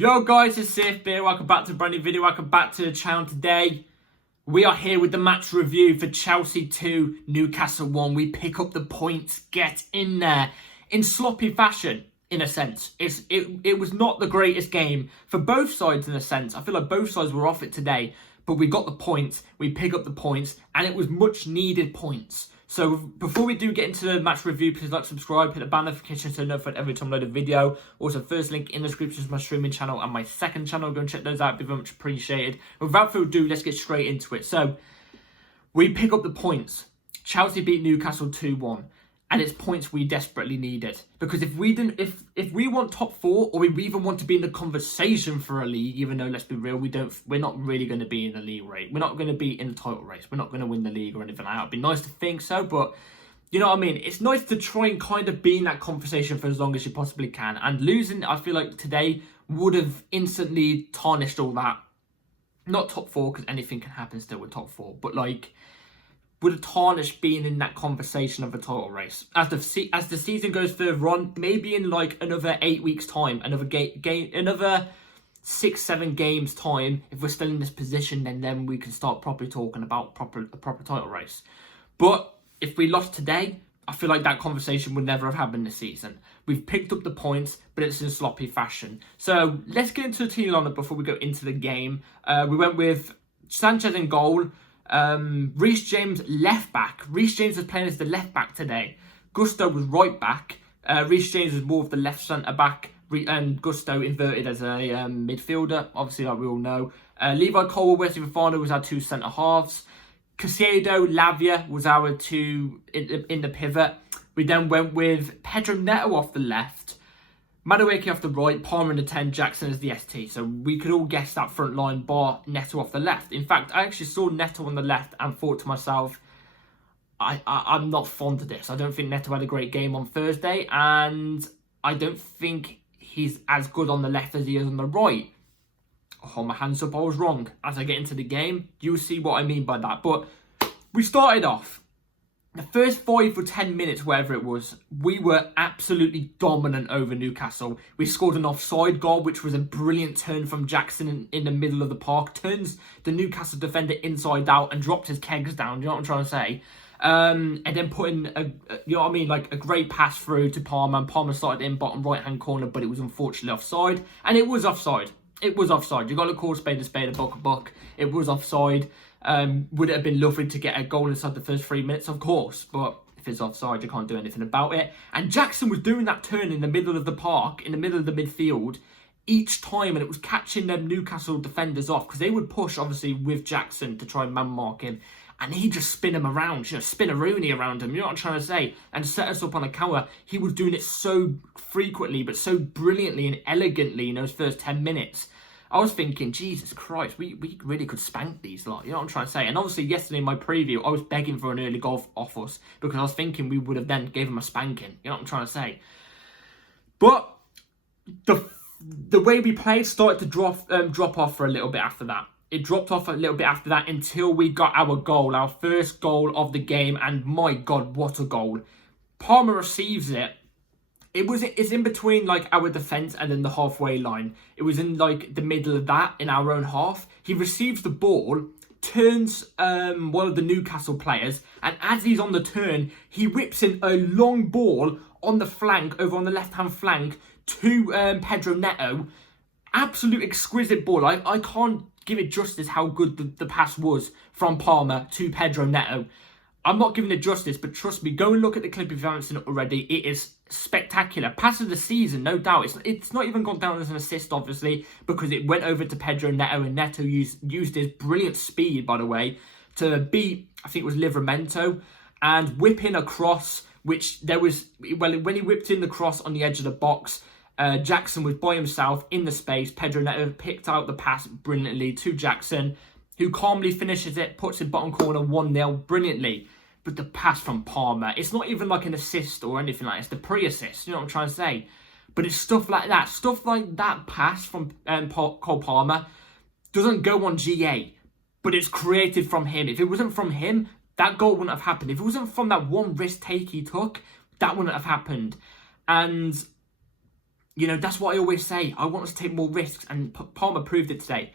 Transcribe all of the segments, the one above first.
Yo guys, it's Safe Beer. Welcome back to a brand new video. Welcome back to the channel. Today we are here with the match review for Chelsea 2, Newcastle 1. We pick up the points, get in there in sloppy fashion, in a sense. It was not the greatest game for both sides, in a sense. I feel like both sides were off it today, but we got the points, we pick up the points, and it was much needed points. So before we do get into the match review, please like, subscribe, hit the bell notification so notified every time I load a video. Also, first link in the description is my streaming channel and my second channel. Go and check those out, be very much appreciated. Without further ado, let's get straight into it. So we pick up the points. Chelsea beat Newcastle 2-1. And it's points we desperately needed. Because if we want top four, or we even want to be in the conversation for a league, even though, let's be real, we're not really going to be in the league race. We're not going to be in the title race. We're not going to win the league or anything like that. It'd be nice to think so, but you know what I mean? It's nice to try and kind of be in that conversation for as long as you possibly can. And losing, I feel like today would have instantly tarnished all that. Not top four, because anything can happen still with top four, but like would have tarnished being in that conversation of a title race. As the season goes further on, maybe in like another 8 weeks time, another another 6-7 games time, if we're still in this position, then we can start properly talking about a proper title race. But if we lost today, I feel like that conversation would never have happened this season. We've picked up the points, but it's in sloppy fashion. So let's get into the team lineup before we go into the game. We went with Sanchez in goal. Reece James left back. Reece James was playing as the left back today. Gusto was right back. Reece James was more of the left centre back, and Gusto inverted as a midfielder, obviously, like we all know. Levi Colwill, Wesley Fofana was our two centre halves. Caicedo, Lavia was our two in the pivot. We then went with Pedro Neto off the left, Madueke off the right, Palmer in the 10, Jackson as the ST. So we could all guess that front line bar Neto off the left. In fact, I actually saw Neto on the left and thought to myself, I'm not fond of this. I don't think Neto had a great game on Thursday, and I don't think he's as good on the left as he is on the right. Oh, my hands up, I was wrong. As I get into the game, you'll see what I mean by that. But we started off. The first 5 or 10 minutes, whatever it was, we were absolutely dominant over Newcastle. We scored an offside goal, which was a brilliant turn from Jackson in the middle of the park. Turns the Newcastle defender inside out and dropped his kegs down. Do you know what I'm trying to say? And then put in, you know what I mean, like a great pass through to Palmer. And Palmer started in bottom right-hand corner, but it was unfortunately offside. And it was offside. It was offside. You got to call a spade, a buck. It was offside. Would it have been lovely to get a goal inside the first 3 minutes? Of course, but if it's offside, you can't do anything about it. And Jackson was doing that turn in the middle of the park, in the middle of the midfield, each time, and it was catching them Newcastle defenders off, because they would push, obviously, with Jackson to try and man-mark him, and he'd just spin him around, spin a Rooney around him, you know what I'm trying to say, and set us up on a counter. He was doing it so frequently, but so brilliantly and elegantly in those first 10 minutes. I was thinking, Jesus Christ, we really could spank these lot. You know what I'm trying to say? And obviously, yesterday in my preview, I was begging for an early goal off us, because I was thinking we would have then gave him a spanking. You know what I'm trying to say? But the way we played started to drop off for a little bit after that. It dropped off a little bit after that until we got our goal, our first goal of the game. And my God, what a goal. Palmer receives it. It's in between like our defence and then the halfway line. It was in like the middle of that, in our own half. He receives the ball, turns one of the Newcastle players, and as he's on the turn, he whips in a long ball on the flank, over on the left-hand flank, to Pedro Neto. Absolute exquisite ball. I can't give it justice how good the pass was from Palmer to Pedro Neto. I'm not giving it justice, but trust me, go and look at the clip if you haven't seen it already. It is spectacular. Pass of the season, no doubt. It's not even gone down as an assist, obviously, because it went over to Pedro Neto, and Neto used his brilliant speed, by the way, to beat, I think it was Livramento, and whip in a cross, which there was, well, when he whipped in the cross on the edge of the box, Jackson was by himself in the space. Pedro Neto picked out the pass brilliantly to Jackson, who calmly finishes it, puts it bottom corner 1-0 brilliantly. But the pass from Palmer, it's not even like an assist or anything like that. It's the pre-assist, you know what I'm trying to say? But it's stuff like that. Stuff like that pass from Cole Palmer doesn't go on GA, but it's created from him. If it wasn't from him, that goal wouldn't have happened. If it wasn't from that one risk take he took, that wouldn't have happened. And You know, that's what I always say. I want us to take more risks, and Palmer proved it today.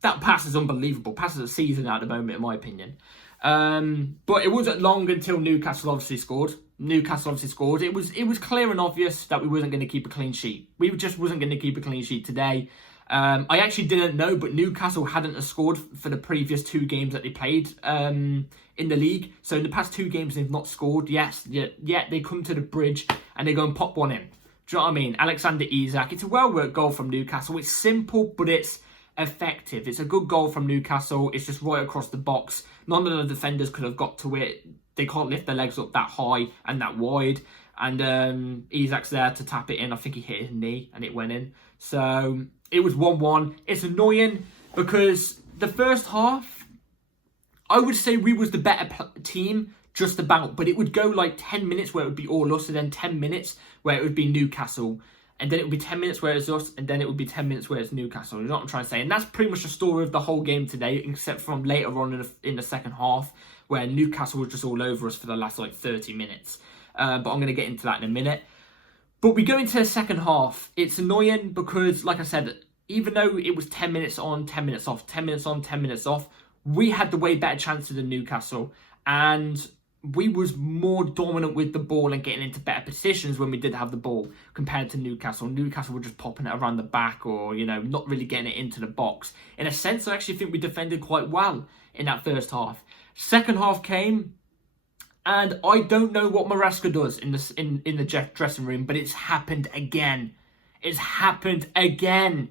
That pass is unbelievable. Pass of the season at the moment, in my opinion. But it wasn't long until Newcastle obviously scored. It was clear and obvious that we wasn't going to keep a clean sheet. We just wasn't going to keep a clean sheet today. I actually didn't know, but Newcastle hadn't scored for the previous 2 games that they played in the league. So in the past 2 games, they've not scored. Yet they come to the bridge and they go and pop one in. Do you know what I mean? Alexander Isak. It's a well-worked goal from Newcastle. It's simple, but it's effective. It's a good goal from Newcastle. It's just right across the box. None of the defenders could have got to it. They can't lift their legs up that high and that wide. And Isak's there to tap it in. I think he hit his knee and it went in. So it was 1-1. It's annoying because the first half, I would say we was the better team, just about. But it would go like 10 minutes where it would be all us, and then 10 minutes where it would be Newcastle. And then it would be 10 minutes where it's us, and then it would be 10 minutes where it's Newcastle. You know what I'm trying to say? And that's pretty much the story of the whole game today, except from later on in the second half, where Newcastle was just all over us for the last like 30 minutes. But I'm going to get into that in a minute. But we go into the second half. It's annoying because, like I said, even though it was 10 minutes on, 10 minutes off, 10 minutes on, 10 minutes off, we had the way better chances than Newcastle. And we was more dominant with the ball and getting into better positions when we did have the ball compared to Newcastle. Newcastle were just popping it around the back or, you know, not really getting it into the box. In a sense, I actually think we defended quite well in that first half. Second half came, and I don't know what Maresca does in the dressing room, but it's happened again. It's happened again.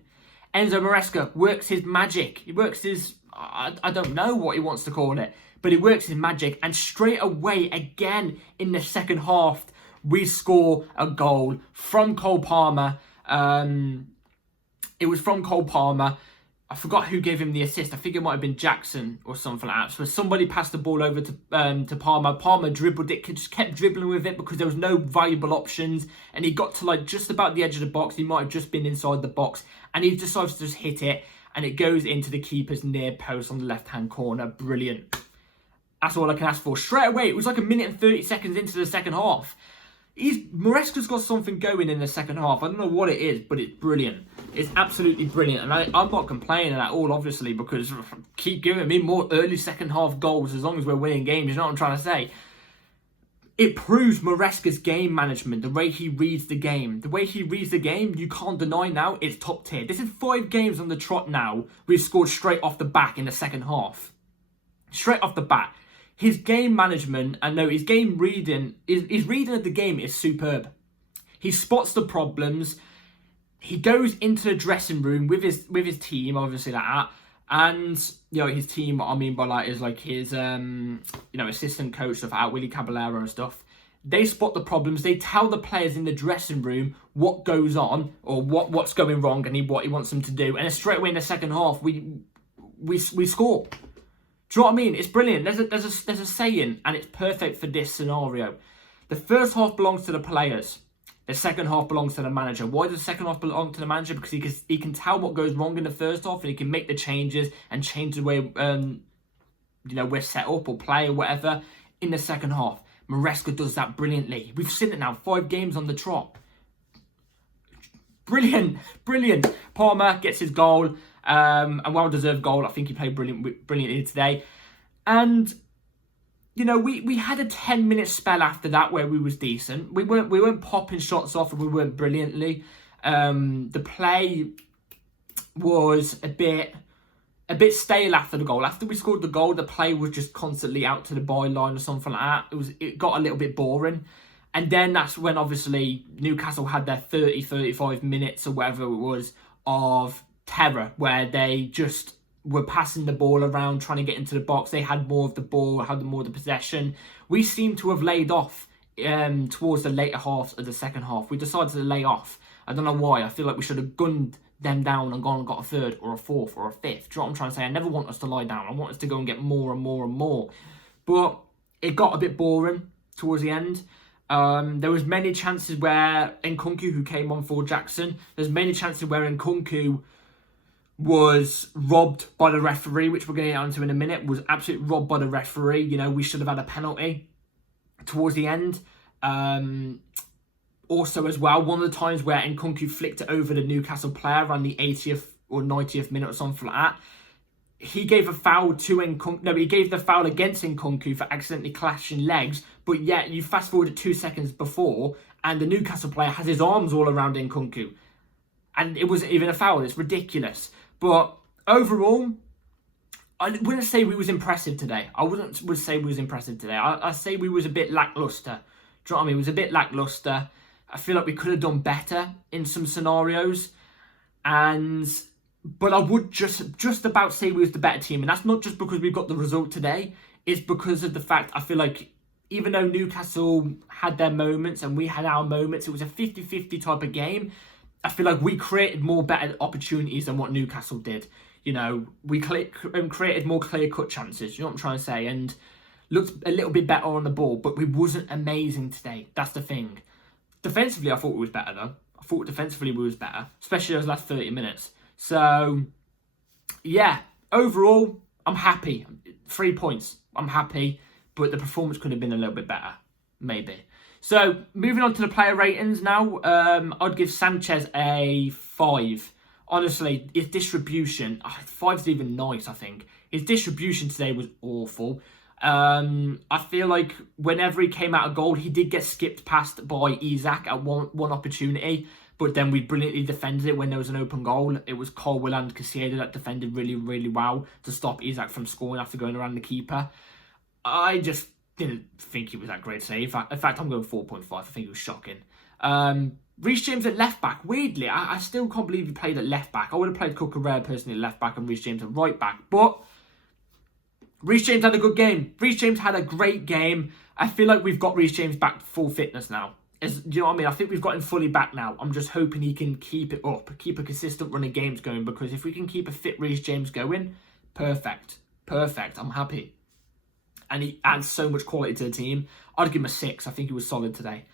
Enzo Maresca works his magic. He works his, I don't know what he wants to call it, but he works his magic. And straight away, again, in the second half, we score a goal from Cole Palmer. It was from Cole Palmer. I forgot who gave him the assist. I think it might have been Jackson or something like that. So somebody passed the ball over to Palmer. Palmer dribbled it, just kept dribbling with it because there was no valuable options. And he got to like just about the edge of the box. He might have just been inside the box. And he decides to just hit it. And it goes into the keeper's near post on the left-hand corner. Brilliant. That's all I can ask for. Straight away, it was like a minute and 30 seconds into the second half. Maresca's got something going in the second half. I don't know what it is, but it's brilliant. It's absolutely brilliant. And I'm not complaining at all, obviously, because keep giving me more early second half goals as long as we're winning games. You know what I'm trying to say? It proves Maresca's game management, the way he reads the game. The way he reads the game, you can't deny now, it's top tier. This is 5 games on the trot now. We've scored straight off the back in the second half. Straight off the bat. His game management, and no, his game reading, his reading of the game is superb. He spots the problems. He goes into the dressing room with his team, obviously like that. And, you know, his team, what I mean by that is like his, assistant coach stuff out, Willie Caballero and stuff. They spot the problems. They tell the players in the dressing room what goes on or what's going wrong and what he wants them to do. And then straight away in the second half, we score. Do you know what I mean? It's brilliant. There's a saying, and it's perfect for this scenario. The first half belongs to the players. The second half belongs to the manager. Why does the second half belong to the manager? Because he can tell what goes wrong in the first half, and he can make the changes and change the way we're set up or play or whatever in the second half. Maresca does that brilliantly. We've seen it now, 5 games on the trot. Brilliant. Palmer gets his goal. A well-deserved goal. I think he played brilliantly today. And, you know, we had a 10-minute spell after that where we was decent. We weren't popping shots off and we weren't brilliantly. The play was a bit stale after the goal. After we scored the goal, the play was just constantly out to the byline or something like that. It got a little bit boring. And then that's when, obviously, Newcastle had their 35 minutes or whatever it was of terror, where they just were passing the ball around, trying to get into the box. They had more of the ball, had more of the possession. We seem to have laid off towards the later half of the second half. We decided to lay off. I don't know why. I feel like we should have gunned them down and gone and got a third or a fourth or a fifth. Do you know what I'm trying to say? I never want us to lie down. I want us to go and get more and more and more. But it got a bit boring towards the end. There was many chances where Nkunku, who came on for Jackson, there's many chances where Nkunku was robbed by the referee, which we're going to get onto in a minute, was absolutely robbed by the referee. You know, we should have had a penalty towards the end. Also as well, one of the times where Nkunku flicked it over the Newcastle player around the 80th or 90th minute or something like that, he gave a foul to Nkunku. No, he gave the foul against Nkunku for accidentally clashing legs. But yet, you fast forward 2 seconds before, and the Newcastle player has his arms all around Nkunku. And it wasn't even a foul. It's ridiculous. But overall, I wouldn't say we was impressive today. I would say we was impressive today. I say we was a bit lacklustre. Do you know what I mean? It was a bit lacklustre. I feel like we could have done better in some scenarios. But I would just about say we was the better team. And that's not just because we've got the result today. It's because of the fact I feel like even though Newcastle had their moments and we had our moments, it was a 50-50 type of game. I feel like we created more better opportunities than what Newcastle did. You know, we created more clear-cut chances. You know what I'm trying to say? And looked a little bit better on the ball. But we wasn't amazing today. That's the thing. Defensively, I thought we was better, though. I thought defensively we was better. Especially those last 30 minutes. So, yeah. Overall, I'm happy. 3 points. I'm happy. But the performance could have been a little bit better. Maybe. So, moving on to the player ratings now. I'd give Sanchez a 5. Honestly, his distribution... 5's even nice, I think. His distribution today was awful. I feel like whenever he came out of goal, he did get skipped past by Isak at one opportunity. But then we brilliantly defended it when there was an open goal. It was Colwill and Caicedo that defended really, really well to stop Isak from scoring after going around the keeper. I just didn't think he was that great today. In fact, I'm going 4.5. I think it was shocking. Reece James at left back. Weirdly, I still can't believe he played at left back. I would have played Cucurella personally at left back and Reece James at right back. But Reece James had a good game. Reece James had a great game. I feel like we've got Reece James back to full fitness now. Do you know what I mean? I think we've got him fully back now. I'm just hoping he can keep it up, keep a consistent run of games going, because if we can keep a fit Reece James going, perfect. Perfect. I'm happy. And he adds so much quality to the team. I'd give him a 6. I think he was solid today.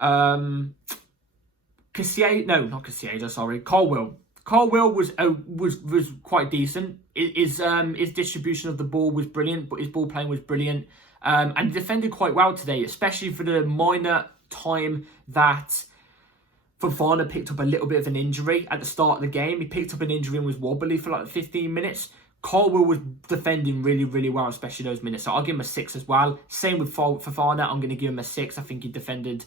Colwill was quite decent. His distribution of the ball was brilliant, but his ball playing was brilliant. And he defended quite well today, especially for the minor time that Fofana picked up a little bit of an injury at the start of the game. He picked up an injury and was wobbly for like 15 minutes. Colwill was defending really, really well, especially those minutes. So I'll give him a 6 as well. Same with Fofana. I'm going to give him a 6. I think he defended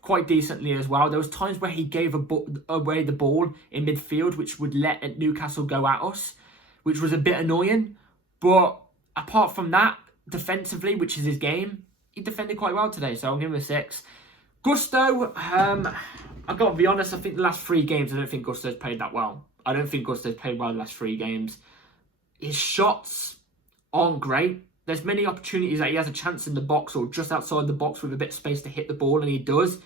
quite decently as well. There was times where he gave away the ball in midfield, which would let Newcastle go at us, which was a bit annoying. But apart from that, defensively, which is his game, he defended quite well today. So I'll give him a 6. Gusto, I've got to be honest, I think the last 3 games, I don't think Gusto's played that well. I don't think Gusto's played well the last 3 games. His shots aren't great. There's many opportunities that he has a chance in the box or just outside the box with a bit of space to hit the ball, and he does.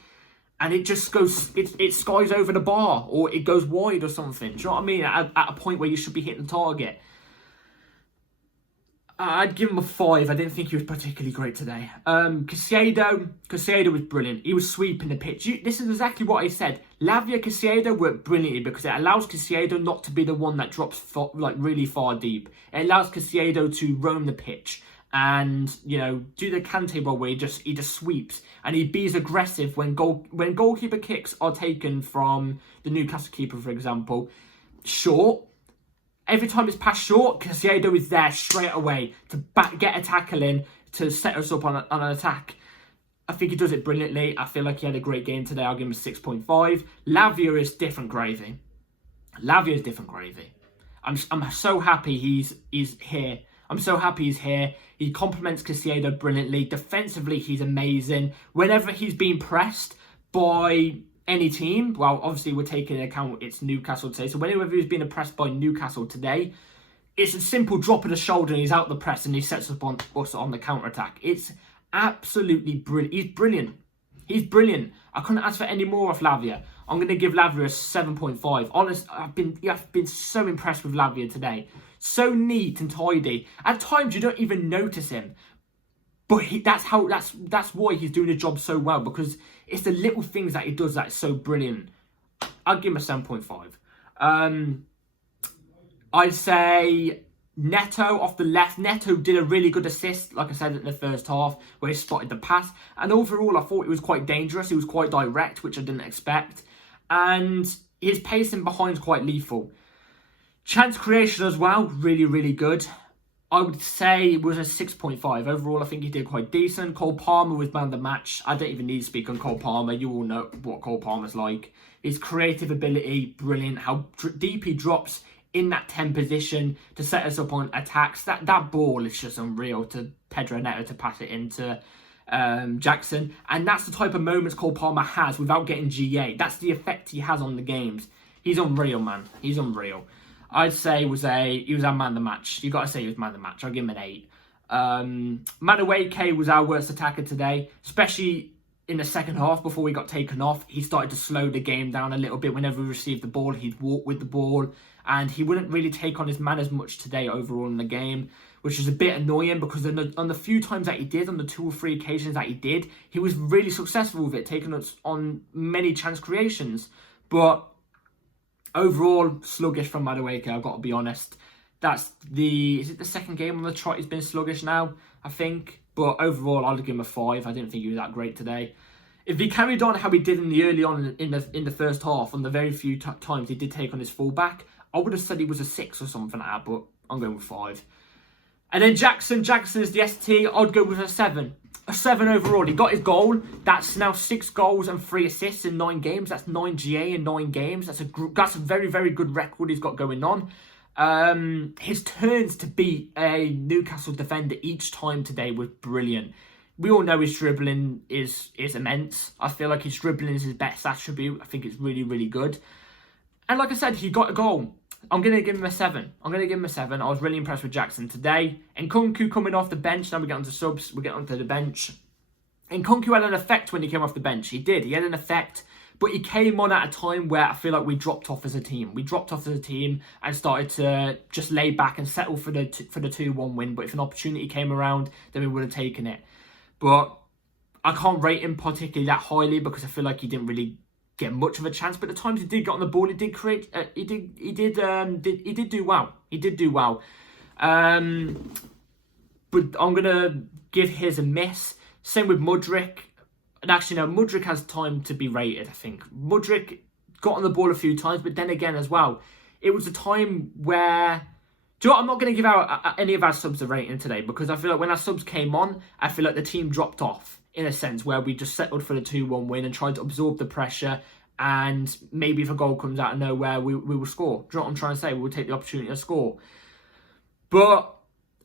And it just goes, it skies over the bar or it goes wide or something. Do you know what I mean? At a point where you should be hitting the target. I'd give him a 5. I didn't think he was particularly great today. Caicedo was brilliant. He was sweeping the pitch. This is exactly what I said. Lavia Caicedo worked brilliantly because it allows Caicedo not to be the one that drops really far deep. It allows Caicedo to roam the pitch and, you know, do the Kante ball where he just sweeps and he be aggressive when goalkeeper kicks are taken from the Newcastle keeper, for example, short. Every time it's passed short, Caicedo is there straight away to get a tackle in to set us up on an attack. I think he does it brilliantly. I feel like he had a great game today. I'll give him a 6.5. Lavia is different gravy. Lavia is different gravy. I'm so happy he's here. I'm so happy he's here. He complements Caicedo brilliantly. Defensively, he's amazing. Whenever he's being pressed by any team, well, obviously we're taking into account it's Newcastle today. So whenever he's being oppressed by Newcastle today, it's a simple drop of the shoulder and he's out the press and he sets us on the counter-attack. It's absolutely brilliant. He's brilliant. He's brilliant. I couldn't ask for any more off Lavia. I'm going to give Lavia a 7.5. Honest, I've been so impressed with Lavia today. So neat and tidy. At times you don't even notice him. But that's why he's doing the job so well, because it's the little things that he does that is so brilliant. I'd give him a 7.5. I'd say Neto off the left. Neto did a really good assist, like I said, in the first half, where he spotted the pass. And overall, I thought it was quite dangerous. He was quite direct, which I didn't expect. And his pacing behind is quite lethal. Chance creation as well, really, really good. I would say it was a 6.5. Overall, I think he did quite decent. Cole Palmer was man of the match. I don't even need to speak on Cole Palmer. You all know what Cole Palmer's like. His creative ability, brilliant. How deep he drops in that 10 position to set us up on attacks. That ball is just unreal to Pedro Neto to pass it into Jackson. And that's the type of moments Cole Palmer has without getting GA. That's the effect he has on the games. He's unreal, man. He's unreal. I'd say he was our man of the match. You got to say he was man of the match. I'll give him an 8. Madueke was our worst attacker today, especially in the second half before we got taken off. He started to slow the game down a little bit. Whenever we received the ball, he'd walk with the ball, and he wouldn't really take on his man as much today overall in the game, which is a bit annoying because on the few times that he did, on the 2 or 3 occasions that he did, he was really successful with it, taking us on many chance creations. But overall, sluggish from Madueke, I've got to be honest. Is it the second game on the trot he's been sluggish now, I think? But overall, I'll give him a 5. I didn't think he was that great today. If he carried on how he did in the early on in the first half, on the very few times he did take on his fullback, I would have said he was a 6 or something like that, but I'm going with 5. And then Jackson is the ST. I'd go with a 7. A 7 overall. He got his goal. That's now 6 goals and 3 assists in 9 games. That's 9 GA in 9 games. That's a very, very good record he's got going on. His turns to beat a Newcastle defender each time today was brilliant. We all know his dribbling is immense. I feel like his dribbling is his best attribute. I think it's really, really good. And like I said, he got a goal. I'm going to give him a 7. I was really impressed with Jackson today. And Nkunku coming off the bench. Now we get onto subs. We get onto the bench. And Nkunku had an effect when he came off the bench. He did. He had an effect. But he came on at a time where I feel like we dropped off as a team. We dropped off as a team and started to just lay back and settle for the 2-1 win. But if an opportunity came around, then we would have taken it. But I can't rate him particularly that highly because I feel like he didn't really get much of a chance. But the times he did get on the ball, he did create. He did do well. He did do well. But I'm gonna give his a miss. Same with Mudryk. And actually, no, Mudryk has time to be rated, I think. Mudryk got on the ball a few times, but then again as well, it was a time where... Do you know what? I'm not going to give out any of our subs a rating today because I feel like when our subs came on, I feel like the team dropped off in a sense where we just settled for the 2-1 win and tried to absorb the pressure, and maybe if a goal comes out of nowhere, we will score. Do you know what I'm trying to say? We will take the opportunity to score. But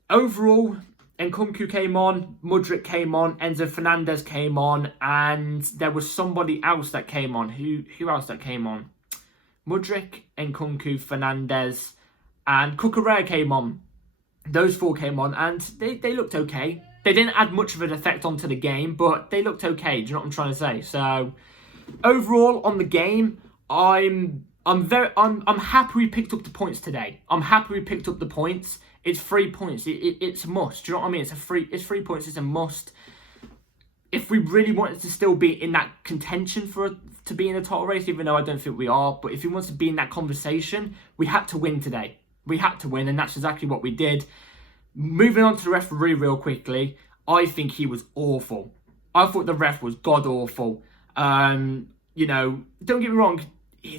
overall... Nkunku came on, Mudryk came on, Enzo Fernandez came on, and there was somebody else that came on. Who else that came on? Mudryk, Nkunku, Fernandez, and Cucurella came on. Those 4 came on, and they looked okay. They didn't add much of an effect onto the game, but they looked okay. Do you know what I'm trying to say? So, overall on the game, I'm happy we picked up the points today. I'm happy we picked up the points. It's 3 points. It's a must. Do you know what I mean? It's 3 points. It's a must. If we really wanted to still be in that contention to be in the title race, even though I don't think we are, but if we want to be in that conversation, we had to win today. We had to win, and that's exactly what we did. Moving on to the referee real quickly, I think he was awful. I thought the ref was god awful. Don't get me wrong.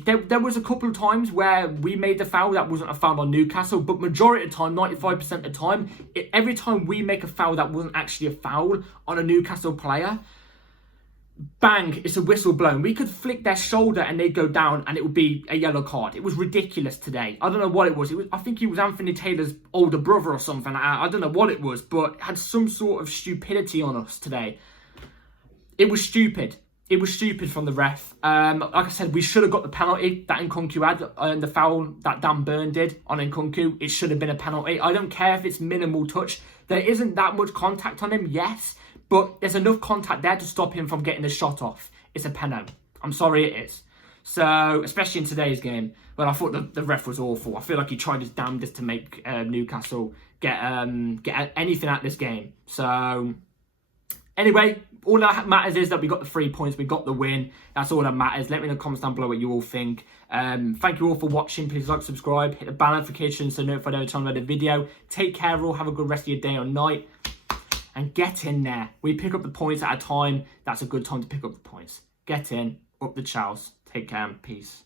There was a couple of times where we made the foul that wasn't a foul on Newcastle, but majority of the time, 95% of the time, every time we make a foul that wasn't actually a foul on a Newcastle player, bang, it's a whistle blown. We could flick their shoulder and they'd go down and it would be a yellow card. It was ridiculous today. I don't know what it was. I think he was Anthony Taylor's older brother or something like that. I don't know what it was, but it had some sort of stupidity on us today. It was stupid. It was stupid from the ref. Like I said, we should have got the penalty that Nkunku had and the foul that Dan Burn did on Nkunku. It should have been a penalty. I don't care if it's minimal touch. There isn't that much contact on him, yes, but there's enough contact there to stop him from getting the shot off. It's a penalty. I'm sorry, it is. So, especially in today's game, but I thought the ref was awful. I feel like he tried his damnedest to make Newcastle get anything out of this game. So, anyway, all that matters is that we got the 3 points, we got the win. That's all that matters. Let me know in the comments down below what you all think. Thank you all for watching. Please like, subscribe, hit the bell notification so notified every time I do a video. Take care all. Have a good rest of your day or night. And get in there. We pick up the points at a time. That's a good time to pick up the points. Get in, up the chows. Take care and peace.